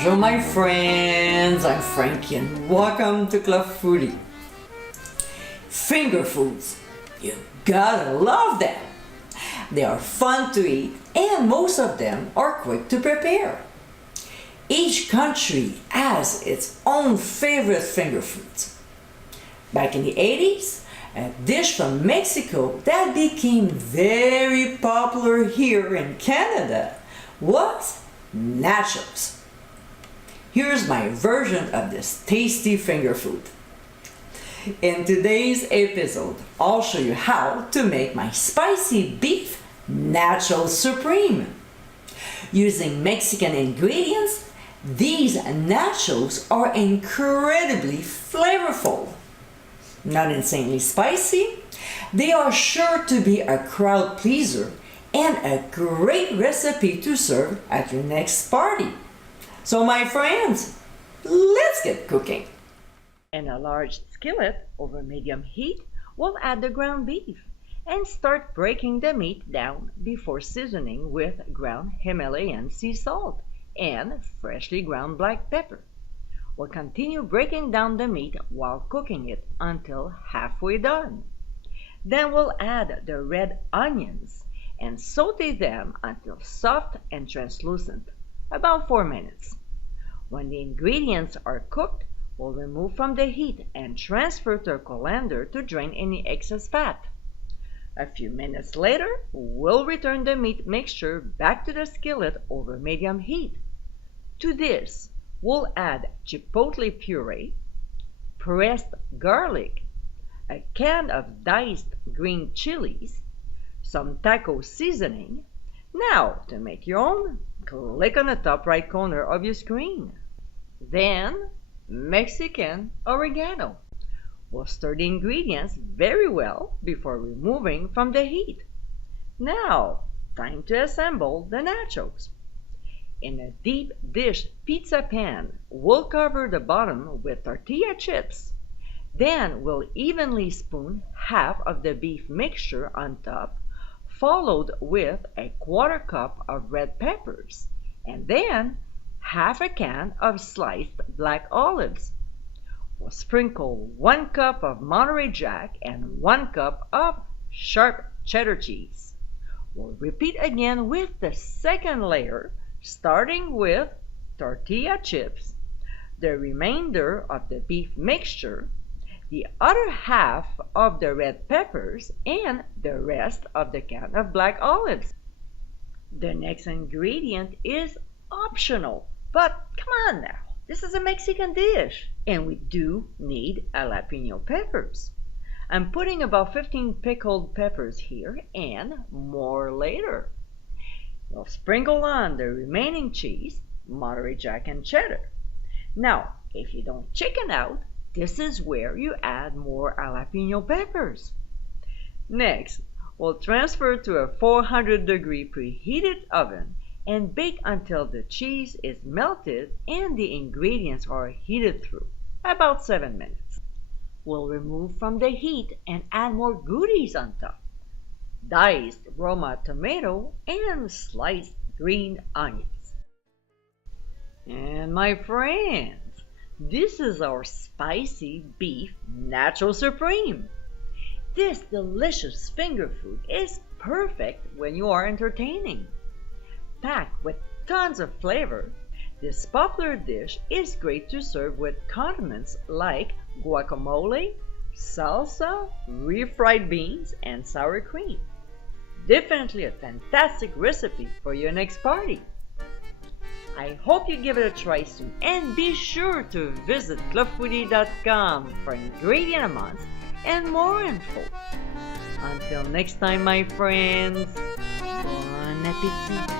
Bonjour my friends, I'm Frankie and welcome to Club Foodie. Finger foods, you gotta love them. They are fun to eat and most of them are quick to prepare. Each country has its own favorite finger foods. Back in the 80s, a dish from Mexico that became very popular here in Canada was nachos. Here's my version of this tasty finger food. In today's episode, I'll show you how to make my Spicy Beef Nacho Supreme. Using Mexican ingredients, these nachos are incredibly flavorful. Not insanely spicy, they are sure to be a crowd pleaser and a great recipe to serve at your next party. So my friends, let's get cooking. In a large skillet over medium heat, we'll add the ground beef and start breaking the meat down before seasoning with ground Himalayan sea salt and freshly ground black pepper. We'll continue breaking down the meat while cooking it until halfway done. Then we'll add the red onions and saute them until soft and translucent, about 4 minutes. When the ingredients are cooked, we'll remove from the heat and transfer to a colander to drain any excess fat. A few minutes later, we'll return the meat mixture back to the skillet over medium heat. To this, we'll add chipotle puree, pressed garlic, a can of diced green chilies, some taco seasoning. Now, to make your own, click on the top right corner of your screen. Then, Mexican oregano. We'll stir the ingredients very well before removing from the heat. Now, time to assemble the nachos. In a deep dish pizza pan, we'll cover the bottom with tortilla chips. Then we'll evenly spoon half of the beef mixture on top, followed with a 1/4 cup of red peppers, and then half a can of sliced black olives. We'll sprinkle 1 cup of Monterey Jack and 1 cup of sharp cheddar cheese. We'll repeat again with the second layer, starting with tortilla chips, the remainder of the beef mixture, the other half of the red peppers, and the rest of the can of black olives. The next ingredient is optional, but come on now, this is a Mexican dish, and we do need jalapeno peppers. I'm putting about 15 pickled peppers here and more later. We'll sprinkle on the remaining cheese, Monterey Jack and cheddar. Now, if you don't chicken out, this is where you add more jalapeno peppers. Next, we'll transfer to a 400-degree preheated oven and bake until the cheese is melted and the ingredients are heated through, about 7 minutes. We'll remove from the heat and add more goodies on top. Diced Roma tomato and sliced green onions. And my friends, this is our Spicy Beef Nacho Supreme. This delicious finger food is perfect when you are entertaining. Packed with tons of flavor, this popular dish is great to serve with condiments like guacamole, salsa, refried beans, and sour cream. Definitely a fantastic recipe for your next party. I hope you give it a try soon, and be sure to visit clubfoodie.com for ingredient amounts and more info. Until next time, my friends, bon appétit!